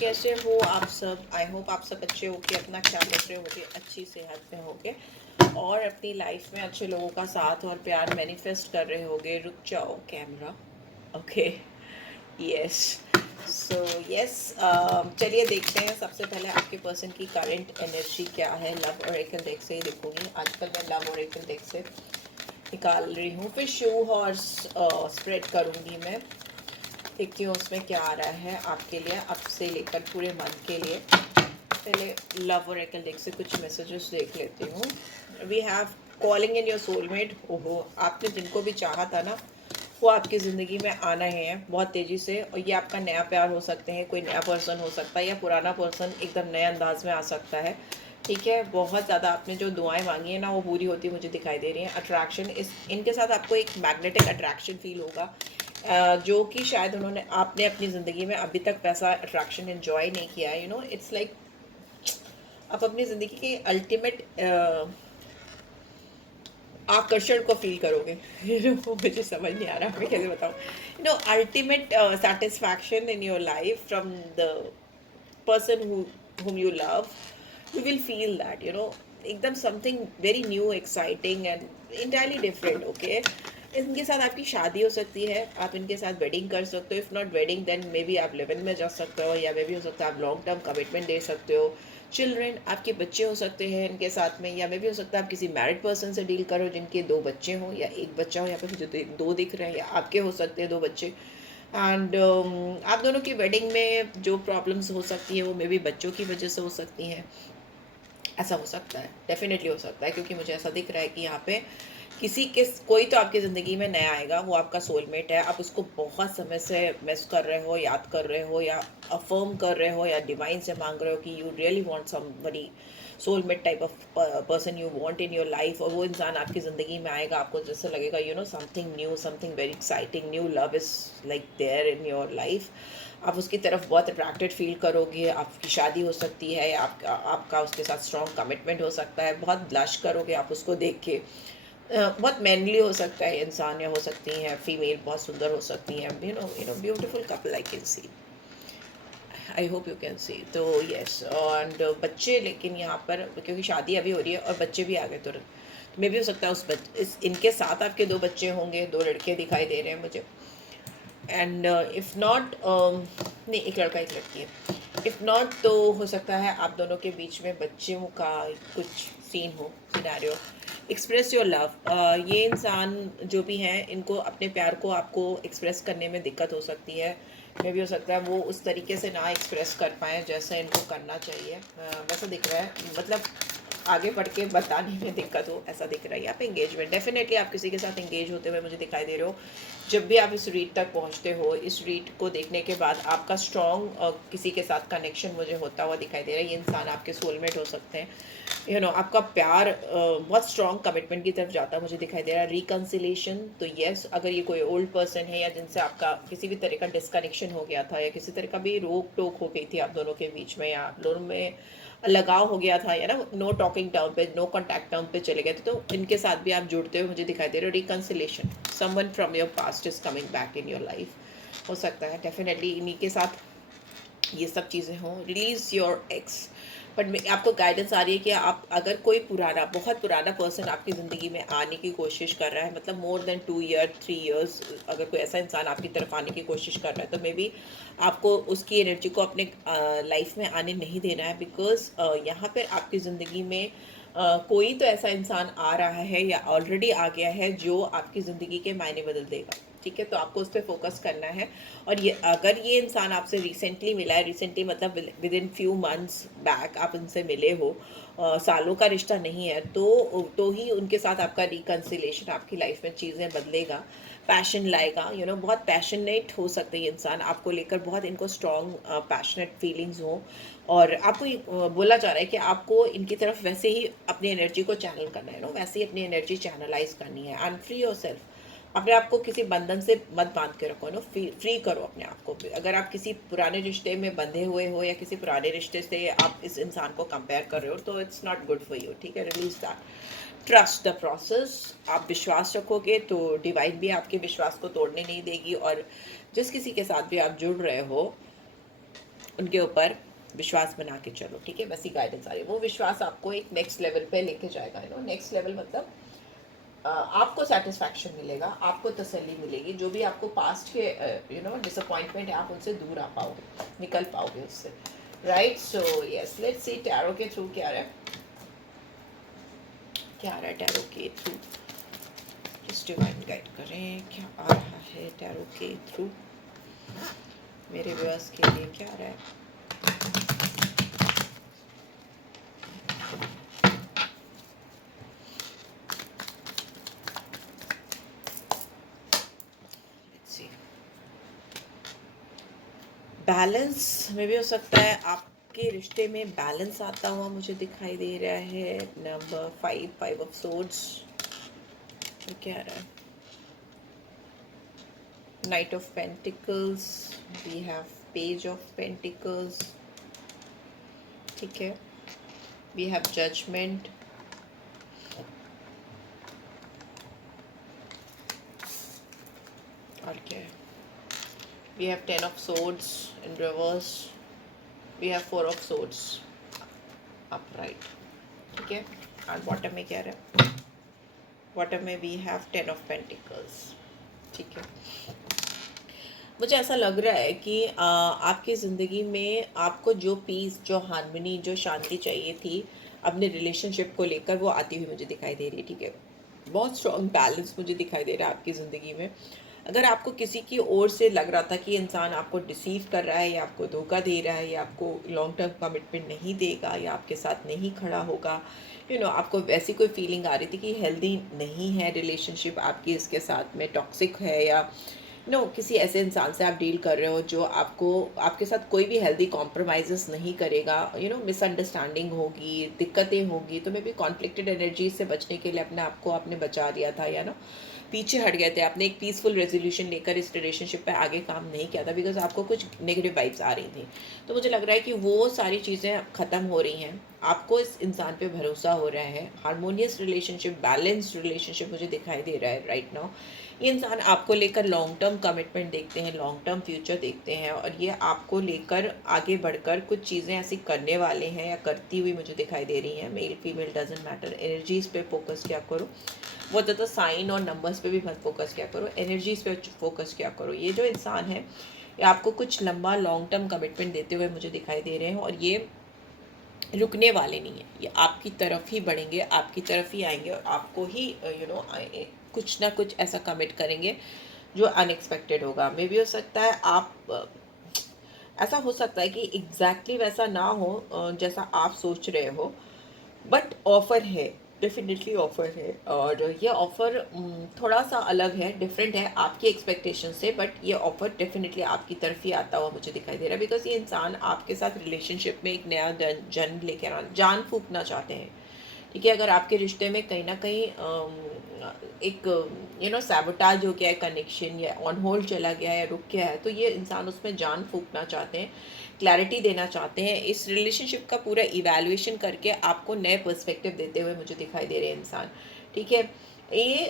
कैसे हो आप सब? आई होप आप सब अच्छे होके अपना ख्याल रख रहे होगे, अच्छी सेहत में होगे और अपनी लाइफ में अच्छे लोगों का साथ और प्यार मैनिफेस्ट कर रहे होगे। रुक जाओ camera. Okay, yes. So yes, चलिए देखते हैं। सबसे पहले आपके पर्सन की करंट एनर्जी क्या है। लव ओरेकल डेक से ही देखूंगी। आजकल मैं लव ओरेकल डेक से निकाल रही हूँ, फिर शो हॉर्स स्प्रेड करूँगी मैं। देखती हूँ उसमें क्या आ रहा है आपके लिए, अब से लेकर पूरे मंथ के लिए। पहले लव ओरेकल डेक से कुछ मैसेजेस देख लेती हूँ। We have calling in your soulmate. ओहो, आपने जिनको भी चाहा था ना, वो आपकी ज़िंदगी में आना है बहुत तेज़ी से। और ये आपका नया प्यार हो सकते हैं, कोई नया पर्सन हो सकता है, या पुराना पर्सन एकदम नए अंदाज में आ सकता है। ठीक है, बहुत ज़्यादा आपने जो दुआएं मांगी है ना, वो पूरी होती मुझे दिखाई दे रही हैं। अट्रैक्शन, इस इनके साथ आपको एक मैग्नेटिक अट्रैक्शन फील होगा, जो कि शायद उन्होंने आपने अपनी ज़िंदगी में अभी तक वैसा अट्रैक्शन एंजॉय नहीं किया है। इट्स लाइक आप अपनी ज़िंदगी के अल्टीमेट आकर्षण को फील करोगे। मुझे समझ नहीं आ रहा मैं कैसे बताऊँ। Ultimate satisfaction in your life from the person whom you love. You will feel that, एकदम something very new, exciting and entirely different. Okay, इनके साथ आपकी शादी हो सकती है, आप इनके साथ वेडिंग कर सकते हो। If not wedding then may be आप लिव इन में जा सकते हो, या मे बी हो सकता है आप लॉन्ग टर्म कमिटमेंट दे सकते हो। चिल्ड्रेन, आपके बच्चे हो सकते हैं इनके साथ में, या मे बी हो सकता है आप किसी मैरिड पर्सन से डील करो जिनके 2 बच्चे हों या 1 बच्चा हो। यहाँ पे मुझे 2 दिख रहे हैं, या आपके हो सकते हैं 2 बच्चे। एंड आप दोनों की वेडिंग में जो प्रॉब्लम्स हो सकती है वो मे बी बच्चों की वजह से हो सकती हैं। ऐसा हो सकता है, डेफिनेटली हो सकता है, क्योंकि मुझे ऐसा दिख रहा है कि यहाँ पे कोई तो आपकी ज़िंदगी में नया आएगा, वो आपका सोलमेट है। आप उसको बहुत समय से मिस कर रहे हो, याद कर रहे हो, या अफर्म कर रहे हो, या डिवाइन से मांग रहे हो कि you really want somebody, soulmate type of person you want in your life. और वो इंसान आपकी ज़िंदगी में आएगा, आपको जैसे लगेगा something new, something very exciting, new love is like there in your life. आप उसकी तरफ बहुत अट्रैक्टेड फील करोगे। आपकी शादी हो सकती है, या आपका उसके साथ स्ट्रॉन्ग कमिटमेंट हो सकता है। बहुत ब्लश करोगे आप उसको देख के। बहुत मैनली हो सकता है इंसान, या हो सकती हैं फीमेल, बहुत सुंदर हो सकती हैं। Beautiful couple I can see, I hope you can see. तो यस, एंड बच्चे, लेकिन यहाँ पर क्योंकि शादी अभी हो रही है और बच्चे भी आ गए तुरंत, मे भी हो सकता है इनके साथ आपके 2 बच्चे होंगे, 2 लड़के दिखाई दे रहे हैं मुझे। एंड इफ़ नॉट, नहीं, एक लड़का एक लड़की है। इफ़ नॉट तो हो सकता है आप दोनों के बीच में बच्चों का कुछ सीन हो, सिनेरियो। एक्सप्रेस योर लव, ये इंसान जो भी हैं, इनको अपने प्यार को आपको एक्सप्रेस करने में दिक्कत हो सकती है। मे भी हो सकता है वो उस तरीके से ना एक्सप्रेस कर पाएँ जैसे इनको करना चाहिए। वैसा दिख रहा है, मतलब आगे बढ़ के बताने में दिक्कत हो, ऐसा दिख रहा है। यहाँ पे एंगेजमेंट, डेफिनेटली आप किसी के साथ एंगेज होते हुए मुझे दिखाई दे रहे हो। जब भी आप इस रीड तक पहुँचते हो, इस रीड को देखने के बाद आपका स्ट्रॉन्ग किसी के साथ कनेक्शन मुझे होता हुआ दिखाई दे रहा है। ये इंसान आपके सोलमेट हो सकते हैं। आपका प्यार बहुत स्ट्रॉन्ग कमिटमेंट की तरफ जाता मुझे दिखाई दे रहा है। रिकन्सिलेशन, तो यस, अगर ये कोई ओल्ड पर्सन है, या जिनसे आपका किसी भी तरह का डिस्कनेक्शन हो गया था, या किसी तरह का भी रोक टोक हो गई थी आप दोनों के बीच में, या आप दोनों में लगाव हो गया था, या ना नो टॉकिंग टर्म पे, नो कॉन्टैक्ट टर्म पे चले गए थे, तो इनके साथ भी आप जुड़ते हुए मुझे दिखाई दे रहे हो। Reconciliation, someone from your past is coming back in your life, हो सकता है डेफिनेटली इन्हीं के साथ ये सब चीज़ें हों। रिलीज योर एक्स, बट आपको गाइडेंस आ रही है कि आप, अगर कोई पुराना, बहुत पुराना पर्सन आपकी ज़िंदगी में आने की कोशिश कर रहा है, मतलब मोर देन 2 ईयर 3 इयर्स, अगर कोई ऐसा इंसान आपकी तरफ आने की कोशिश कर रहा है, तो मे बी आपको उसकी एनर्जी को अपने लाइफ में आने नहीं देना है। बिकॉज यहाँ पर आपकी ज़िंदगी में कोई तो ऐसा इंसान आ रहा है, या ऑलरेडी आ गया है, जो आपकी ज़िंदगी के मायने बदल देगा। ठीक है, तो आपको उस पर फोकस करना है। और ये, अगर ये इंसान आपसे रिसेंटली मिला है, रिसेंटली मतलब with in few months back आप उनसे मिले हो, सालों का रिश्ता नहीं है, तो ही उनके साथ आपका रिकन्सिलेशन, आपकी लाइफ में चीज़ें बदलेगा, पैशन लाएगा। बहुत पैशनेट हो सकते हैं इंसान आपको लेकर, बहुत इनको स्ट्रॉन्ग पैशनेट फीलिंग्स हो। और आपको ये बोला जा रहा है कि आपको इनकी तरफ वैसे ही अपनी एनर्जी को चैनल करना है, वैसे ही अपनी एनर्जी चैनलाइज करनी है। एंड फ्री योर सेल्फ, अपने आप को किसी बंधन से मत बांध के रखो, फ्री करो अपने आप को। अगर आप किसी पुराने रिश्ते में बंधे हुए हो, या किसी पुराने रिश्ते से आप इस इंसान को कंपेयर कर रहे हो, तो it's not good for you. ठीक है, release that, trust the process. आप विश्वास रखोगे तो डिवाइन भी आपके विश्वास को तोड़ने नहीं देगी। और जिस किसी के साथ भी आप जुड़ रहे हो, उनके ऊपर विश्वास बना के चलो, ठीक है। बस ही गाइडेंस आ रही है, वो विश्वास आपको एक नेक्स्ट लेवल पे लेके जाएगा। नेक्स्ट लेवल मतलब आपको सेटिस्फैक्शन मिलेगा, आपको तसल्ली मिलेगी। जो भी आपको पास्ट के डिसअपॉइंटमेंट है, आप उनसे दूर आ पाओगे, निकल पाओगे उससे, right. So yes, let's see tarot के थ्रू क्या रहा है, क्या आ रहा है टैरो के थ्रू। जिस डिवाइन गाइड करें, क्या आ रहा है टैरो के थ्रू मेरे व्यूअर्स के लिए, क्या आ रहा है। बैलेंस में भी हो सकता है, आपके रिश्ते में बैलेंस आता हुआ मुझे दिखाई दे रहा है। नंबर 5, 5 ऑफ सोर्ड्स, तो क्या आ रहा है, knight of pentacles, we have page of pentacles, ठीक है। वी हैव जजमेंट, और क्या है, we have 10 of swords in reverse, we have 4 of swords upright, ठीक है। और बॉटम में क्या रहा है, बॉटम में वी हैव 10 ऑफ पेंटिकल्स, ठीक है। मुझे ऐसा लग रहा है कि आपकी ज़िंदगी में आपको जो पीस, जो हार्मनी, जो शांति चाहिए थी अपने रिलेशनशिप को लेकर, वो आती हुई मुझे दिखाई दे रही है, ठीक है। बहुत स्ट्रॉन्ग बैलेंस मुझे दिखाई दे रहा है आपकी ज़िंदगी में। अगर आपको किसी की ओर से लग रहा था कि इंसान आपको डिसीव कर रहा है, या आपको धोखा दे रहा है, या आपको लॉन्ग टर्म कमिटमेंट नहीं देगा, या आपके साथ नहीं खड़ा होगा, आपको वैसी कोई फीलिंग आ रही थी कि हेल्दी नहीं है रिलेशनशिप आपकी इसके साथ में, टॉक्सिक है, या किसी ऐसे इंसान से आप डील कर रहे हो जो आपको, आपके साथ कोई भी हेल्दी कॉम्प्रोमाइज़ नहीं करेगा, मिसअंडरस्टैंडिंग होगी, दिक्कतें होगी, तो मे बी कॉन्फ्लिक्टेड एनर्जी से बचने के लिए अपने आप को आपने बचा लिया था, या पीछे हट गए थे, आपने एक पीसफुल रेजोल्यूशन लेकर इस रिलेशनशिप पे आगे काम नहीं किया था, बिकॉज आपको कुछ नेगेटिव वाइब्स आ रही थी। तो मुझे लग रहा है कि वो सारी चीज़ें ख़त्म हो रही हैं, आपको इस इंसान पे भरोसा हो रहा है, हार्मोनियस रिलेशनशिप, बैलेंस्ड रिलेशनशिप मुझे दिखाई दे रहा है राइट नाउ। ये इंसान आपको लेकर लॉन्ग टर्म कमिटमेंट देखते हैं, लॉन्ग टर्म फ्यूचर देखते हैं, और ये आपको लेकर आगे बढ़कर कुछ चीज़ें ऐसी करने वाले हैं या करती हुई मुझे दिखाई दे रही हैं। Male female doesn't matter, energies पे फोकस किया करो, बहुत ज़्यादा साइन और नंबर्स पे भी मत फोकस किया करो, एनर्जीज़ पे फोकस किया करो। ये जो इंसान है, ये आपको कुछ लंबा लॉन्ग टर्म कमिटमेंट देते हुए मुझे दिखाई दे रहे हैं, और ये रुकने वाले नहीं है, ये आपकी तरफ ही बढ़ेंगे, आपकी तरफ ही आएंगे, और आपको ही कुछ ना कुछ ऐसा कमिट करेंगे जो अनएक्सपेक्टेड होगा। मे भी हो सकता है आप ऐसा हो सकता है कि एग्जैक्टली वैसा ना हो जैसा आप सोच रहे हो, बट ऑफ़र है, डेफिनेटली ऑफ़र है, और ये ऑफ़र थोड़ा सा अलग है, डिफरेंट है आपकी एक्सपेक्टेशन से, बट ये ऑफ़र डेफिनेटली आपकी तरफ ही आता हुआ मुझे दिखाई दे रहा है, बिकॉज ये इंसान आपके साथ रिलेशनशिप में एक नया जन्म लेकर जान फूंकना चाहते हैं, ठीक है। अगर आपके रिश्ते में कहीं ना कहीं एक सैबोटाज हो गया है कनेक्शन, या ऑन होल्ड चला गया है या रुक गया है, तो ये इंसान उसमें जान फूंकना चाहते हैं, क्लैरिटी देना चाहते हैं, इस रिलेशनशिप का पूरा इवैल्यूएशन करके आपको नए पर्सपेक्टिव देते हुए मुझे दिखाई दे रहे हैं इंसान, ठीक है। ये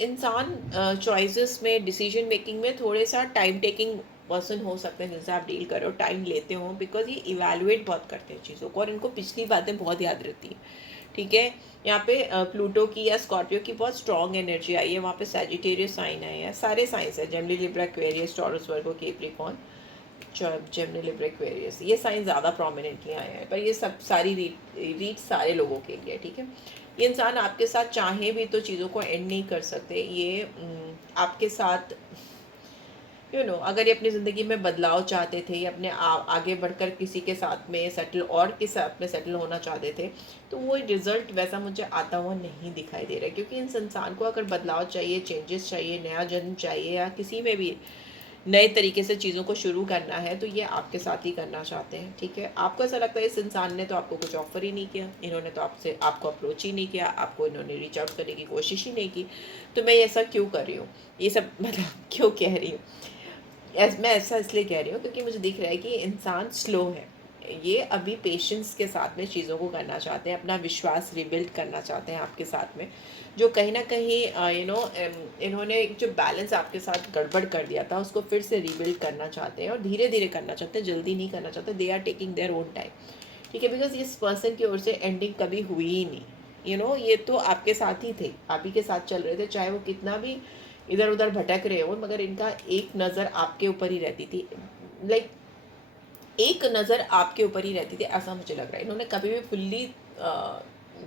इंसान चॉइसेस में, डिसीजन मेकिंग में थोड़े सा टाइम टेकिंग पर्सन हो सकते हैं, जिनसे आप डील करो, टाइम लेते हो, बिकॉज ये इवैल्यूएट बहुत करते हैं चीज़ों को, और इनको पिछली बातें बहुत याद रहती हैं, ठीक है। यहाँ पे प्लूटो की या स्कॉर्पियो की बहुत स्ट्रॉन्ग एनर्जी आई है, वहाँ पे सैजिटेरियस साइन आए हैं, सारे साइंस है, Gemini Libra Aquarius Taurus Virgo Capricorn, Gemini Libra Aquarius, ये साइन ज़्यादा प्रोमिनेंटली आए हैं, पर ये सब सारी रीड सारे लोगों के लिए, ठीक है। ये इंसान आपके साथ चाहे भी तो चीज़ों को एंड नहीं कर सकते, ये आपके साथ अगर ये अपनी ज़िंदगी में बदलाव चाहते थे, या अपने आगे बढ़कर किसी के साथ में सेटल, और के साथ में सेटल होना चाहते थे, तो वो रिज़ल्ट वैसा मुझे आता हुआ नहीं दिखाई दे रहा है, क्योंकि इस इंसान को अगर बदलाव चाहिए, चेंजेस चाहिए, नया जन्म चाहिए, या किसी में भी नए तरीके से चीज़ों को शुरू करना है, तो ये आपके साथ ही करना चाहते हैं, ठीक है। आपको ऐसा लगता है इस इंसान ने तो आपको कुछ ऑफर ही नहीं किया, इन्होंने तो आपको अप्रोच ही नहीं किया, आपको इन्होंने रीच आउट करने की कोशिश ही नहीं की, तो मैं ये सब क्यों कर रही हूँ, ये सब मतलब क्यों कह रही हूँ। मैं ऐसा इसलिए कह रही हूँ क्योंकि मुझे दिख रहा है कि इंसान स्लो है, ये अभी पेशेंस के साथ में चीज़ों को करना चाहते हैं, अपना विश्वास रिबिल्ड करना चाहते हैं आपके साथ में, जो कहीं ना कहीं इन्होंने एक जो बैलेंस आपके साथ गड़बड़ कर दिया था उसको फिर से रिबिल्ड करना चाहते हैं, और धीरे धीरे करना चाहते हैं, जल्दी नहीं करना चाहते। They are taking their own time, ठीक है, बिकॉज इस पर्सन की ओर से एंडिंग कभी हुई ही नहीं। ये तो आपके साथ ही थे, आप ही के साथ चल रहे थे, चाहे वो कितना भी इधर उधर भटक रहे हो, मगर इनका एक नज़र आपके ऊपर ही रहती थी, लाइक एक नज़र आपके ऊपर ही रहती थी, ऐसा मुझे लग रहा है। इन्होंने कभी भी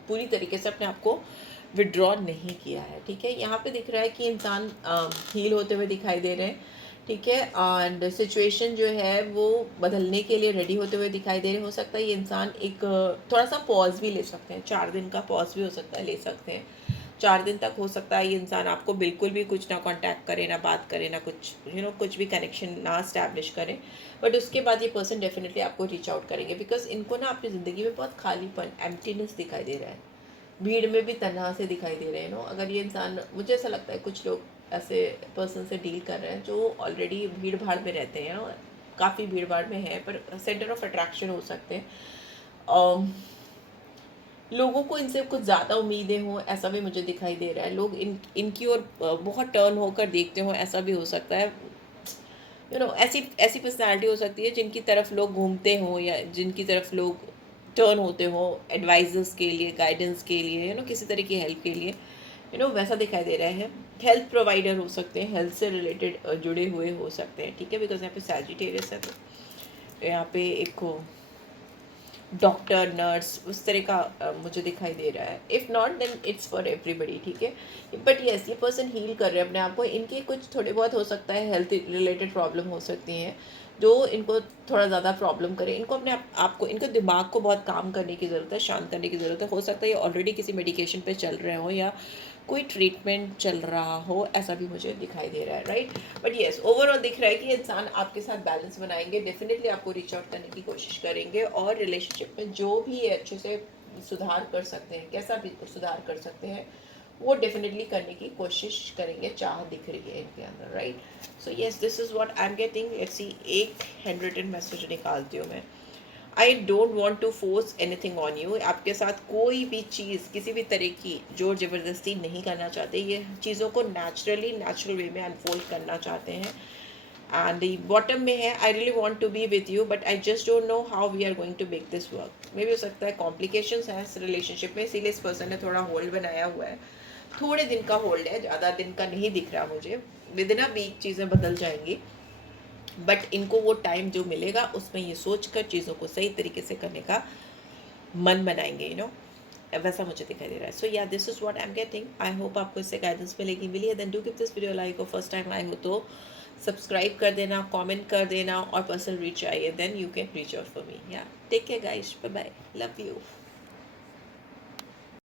पूरी तरीके से अपने आप को विड्रॉ नहीं किया है, ठीक है। यहाँ पे दिख रहा है कि इंसान हील होते हुए दिखाई दे रहे हैं, ठीक है, एंड सिचुएशन जो है वो बदलने के लिए रेडी होते हुए दिखाई दे रहे। हो सकता है ये इंसान एक थोड़ा सा पॉज भी ले सकते हैं, 4 दिन का पॉज भी हो सकता है, ले सकते हैं। 4 दिन तक हो सकता है ये इंसान आपको बिल्कुल भी कुछ ना कांटेक्ट करे, ना बात करे, ना कुछ कुछ भी कनेक्शन ना इस्टेब्लिश करे, बट उसके बाद ये पर्सन डेफिनेटली आपको रीच आउट करेंगे, बिकॉज इनको ना अपनी ज़िंदगी में बहुत खालीपन, एम्प्टीनेस दिखाई दे रहा है, भीड़ में भी तन्हा से दिखाई दे रहे हैं। अगर ये इंसान, मुझे ऐसा लगता है कुछ लोग ऐसे पर्सन से डील कर रहे हैं जो ऑलरेडी भीड़ भाड़ में रहते हैं, काफ़ी भीड़ भाड़ में है, पर सेंटर ऑफ अट्रैक्शन हो सकते हैं। लोगों को इनसे कुछ ज़्यादा उम्मीदें हों, ऐसा भी मुझे दिखाई दे रहा है। लोग इनकी ओर बहुत टर्न होकर देखते हों, ऐसा भी हो सकता है। ऐसी ऐसी पर्सनैलिटी हो सकती है जिनकी तरफ लोग घूमते हों, या जिनकी तरफ लोग टर्न होते हों एडवाइजर्स के लिए, गाइडेंस के लिए, किसी तरह की हेल्प के लिए, वैसा दिखाई दे रहा है। हेल्थ प्रोवाइडर हो सकते हैं, हेल्थ से रिलेटेड जुड़े हुए हो सकते हैं, ठीक है, बिकॉज यहाँ पे सैजिटेरियस है, तो यहाँ पे एक डॉक्टर, नर्स, उस तरह का मुझे दिखाई दे रहा है। If not then it's for everybody, ठीक है। बट येस, ये पर्सन हील कर रहे हैं अपने आप को। इनके कुछ थोड़े बहुत हो सकता है हेल्थ रिलेटेड प्रॉब्लम हो सकती हैं जो इनको थोड़ा ज़्यादा प्रॉब्लम करे। इनको अपने आप को, इनको दिमाग को बहुत काम करने की ज़रूरत है, शांत करने की ज़रूरत है। हो सकता है ये ऑलरेडी किसी मेडिकेशन पे चल रहे हो, या कोई ट्रीटमेंट चल रहा हो, ऐसा भी मुझे दिखाई दे रहा है, राइट। बट येस, ओवरऑल दिख रहा है कि इंसान आपके साथ बैलेंस बनाएंगे, डेफिनेटली आपको रीच आउट करने की कोशिश करेंगे, और रिलेशनशिप में जो भी अच्छे से सुधार कर सकते हैं, कैसा भी सुधार कर सकते हैं, वो डेफिनेटली करने की कोशिश करेंगे। चाह दिख रही है इनके अंदर, right. So yes, this is what I am getting. Let's see, एक हैंड रिटन मैसेज निकालती हूँ मैं। I don't want to force anything on you. आपके साथ कोई भी चीज़, किसी भी तरह की जोर ज़बरदस्ती नहीं करना चाहते। ये चीज़ों को नेचुरल वे में अनफोल्ड करना चाहते हैं। एंड बॉटम में है, I really want to be with you, but I just don't know how we are going to make this work. मे भी हो सकता है कॉम्प्लिकेशंस हैं इस रिलेशनशिप में, इसीलिए इस पर्सन ने थोड़ा होल्ड बनाया हुआ है। थोड़े दिन का होल्ड है, ज़्यादा दिन का नहीं दिख रहा मुझे। विद इन अ वीक चीज़ें बदल जाएंगी, बट इनको वो टाइम जो मिलेगा उसमें ये सोच कर चीज़ों को सही तरीके से करने का मन बनाएंगे, वैसा मुझे दिखाई दे रहा है। So ya, this is what I am getting. I hope आपको इससे गाइडेंस मिली है। Then do give this video like, और फर्स्ट टाइम आए हो तो सब्सक्राइब कर देना, कमेंट कर देना, और पर्सनल रीच आइए, then you can reach out for me. Yeah, take care guys, bye bye, love you.